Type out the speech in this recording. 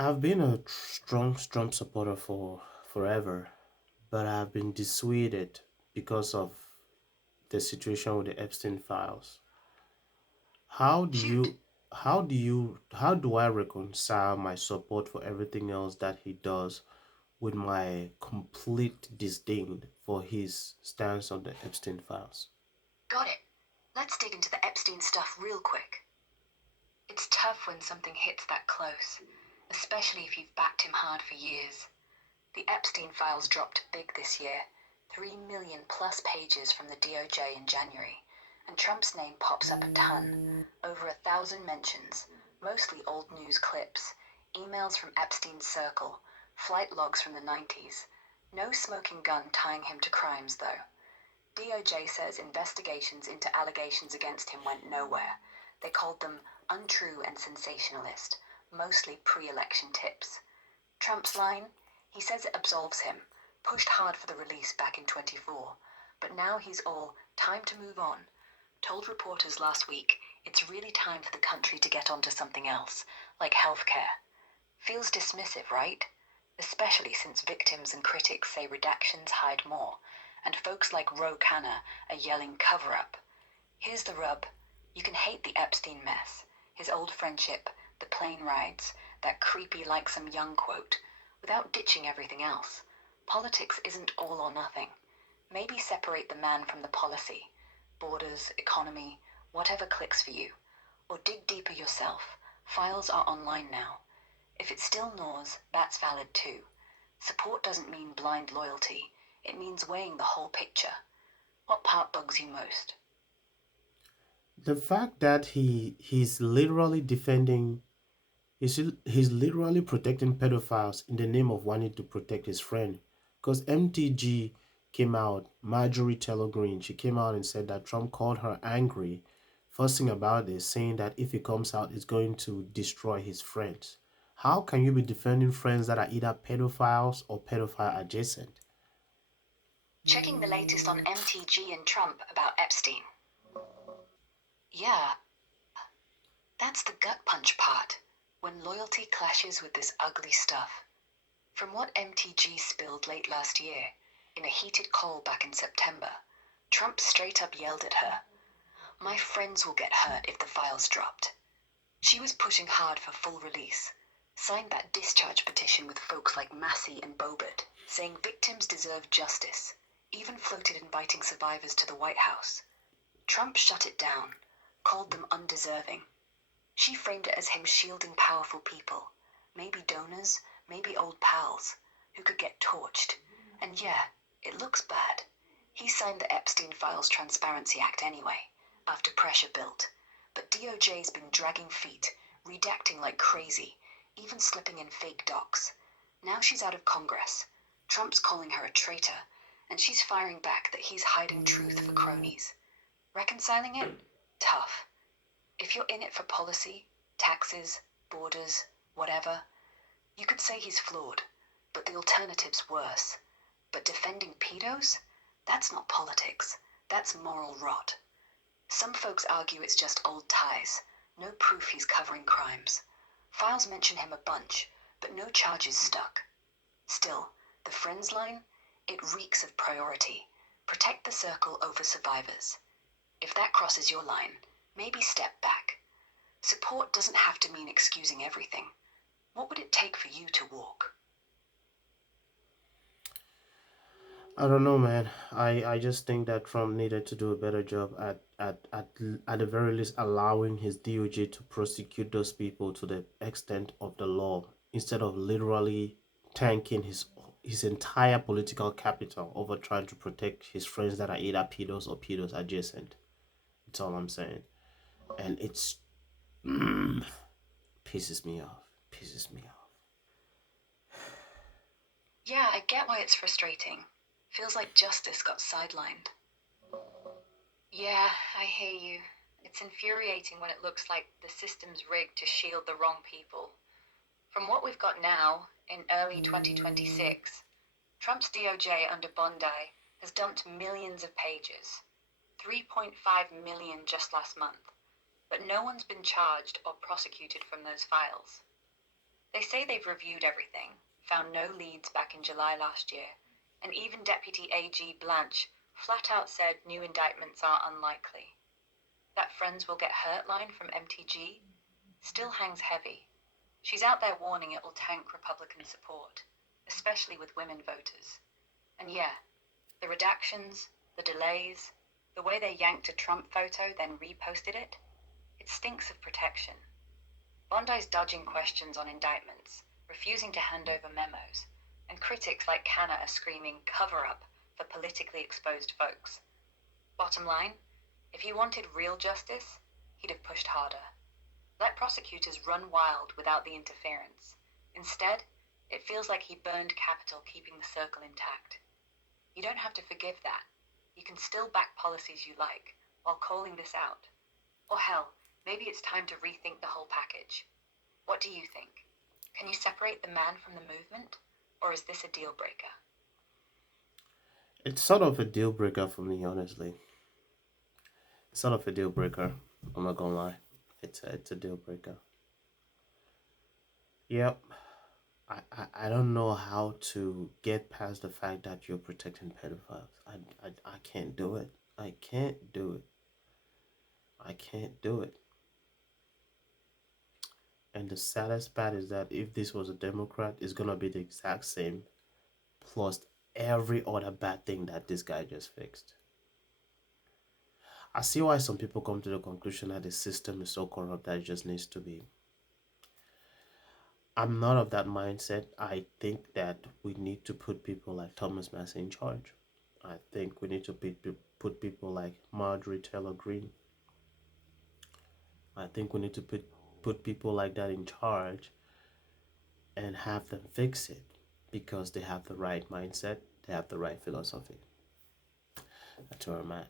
I've been a strong Trump supporter for forever, but I've been dissuaded because of the situation with the Epstein files. How do Shoot. you how do I reconcile my support for everything else that he does with my complete disdain for his stance on the Epstein files? Got it. Let's dig into the Epstein stuff real quick. It's tough when something hits that close, especially if you've backed him hard for years. The Epstein files dropped big this year, 3 million plus pages from the DOJ in January, and Trump's name pops up a ton. Over 1,000 mentions, mostly old news clips, emails from Epstein's circle, flight logs from the 90s. No smoking gun tying him to crimes, though. DOJ says investigations into allegations against him went nowhere. They called them untrue and sensationalist, mostly pre-election tips. Trump's line? He says it absolves him, pushed hard for the release back in 24, but now he's all time to move on. Told reporters last week it's really time for the country to get onto something else, like healthcare. Feels dismissive, right? Especially since victims and critics say redactions hide more, and folks like Ro Khanna are yelling cover up. Here's the rub. You can hate the Epstein mess, his old friendship, the plane rides, that creepy like some young quote, without ditching everything else. Politics isn't all or nothing. Maybe separate the man from the policy. Borders, economy, whatever clicks for you. Or dig deeper yourself. Files are online now. If it still gnaws, that's valid too. Support doesn't mean blind loyalty. It means weighing the whole picture. What part bugs you most? The fact that he's literally defending he's literally protecting pedophiles in the name of wanting to protect his friend. Because MTG came out, Marjorie Taylor Greene, she came out and said that Trump called her angry, fussing about this, saying that if he comes out, it's going to destroy his friends. How can you be defending friends that are either pedophiles or pedophile adjacent? Checking the latest on MTG and Trump about Epstein. Yeah, that's the gut punch part, when loyalty clashes with this ugly stuff. From what MTG spilled late last year, in a heated call back in September, Trump straight up yelled at her, "My friends will get hurt if the files dropped." She was pushing hard for full release, signed that discharge petition with folks like Massey and Bobert, saying victims deserve justice, even floated inviting survivors to the White House. Trump shut it down, called them undeserving. She framed it as him shielding powerful people, maybe donors, maybe old pals, who could get torched. And yeah, it looks bad. He signed the Epstein Files Transparency Act anyway, after pressure built. But DOJ's been dragging feet, redacting like crazy, even slipping in fake docs. Now she's out of Congress. Trump's calling her a traitor, and she's firing back that he's hiding truth for cronies. Reconciling it? Tough. If you're in it for policy, taxes, borders, whatever, you could say he's flawed, but the alternative's worse. But defending pedos? That's not politics. That's moral rot. Some folks argue it's just old ties, no proof he's covering crimes. Files mention him a bunch, but no charges stuck. Still, the friends line? It reeks of priority. Protect the circle over survivors. If that crosses your line, maybe step back. Support doesn't have to mean excusing everything. What would it take for you to walk? I don't know, man. I just think that Trump needed to do a better job at the very least allowing his DOJ to prosecute those people to the extent of the law instead of literally tanking his entire political capital over trying to protect his friends that are either pedos or pedos adjacent. That's all I'm saying. And it's pisses me off. Pisses me off. Yeah, I get why it's frustrating. Feels like justice got sidelined. Yeah, I hear you. It's infuriating when it looks like the system's rigged to shield the wrong people. From what we've got now, in early 2026, Trump's DOJ under Bondi has dumped millions of pages, 3.5 million just last month, but no one's been charged or prosecuted from those files. They say they've reviewed everything, found no leads back in July last year, and even Deputy AG Blanche flat out said new indictments are unlikely. That friends will get hurt line from MTG still hangs heavy. She's out there warning it will tank Republican support, especially with women voters. And yeah, the redactions, the delays, the way they yanked a Trump photo then reposted it stinks of protection. Bondi's dodging questions on indictments, refusing to hand over memos, and critics like Canna are screaming cover up for politically exposed folks. Bottom line, if he wanted real justice, he'd have pushed harder. Let prosecutors run wild without the interference. Instead, it feels like he burned capital keeping the circle intact. You don't have to forgive that. You can still back policies you like while calling this out. Or hell, maybe it's time to rethink the whole package. What do you think? Can you separate the man from the movement? Or is this a deal breaker? It's sort of a deal breaker for me, honestly. It's sort of a deal breaker. I'm not gonna lie. It's a deal breaker. Yep. I don't know how to get past the fact that you're protecting pedophiles. I can't do it. I can't do it. I can't do it. And the saddest part is that if this was a Democrat, it's gonna be the exact same, plus every other bad thing that this guy just fixed. I see why some people come to the conclusion that the system is so corrupt that it just needs to be. I'm not of that mindset. I think that we need to put people like Thomas Massey in charge. I think we need to put people like Marjorie Taylor Greene. I think we need to put people like that in charge and have them fix it because they have the right mindset, they have the right philosophy. That's where I'm at.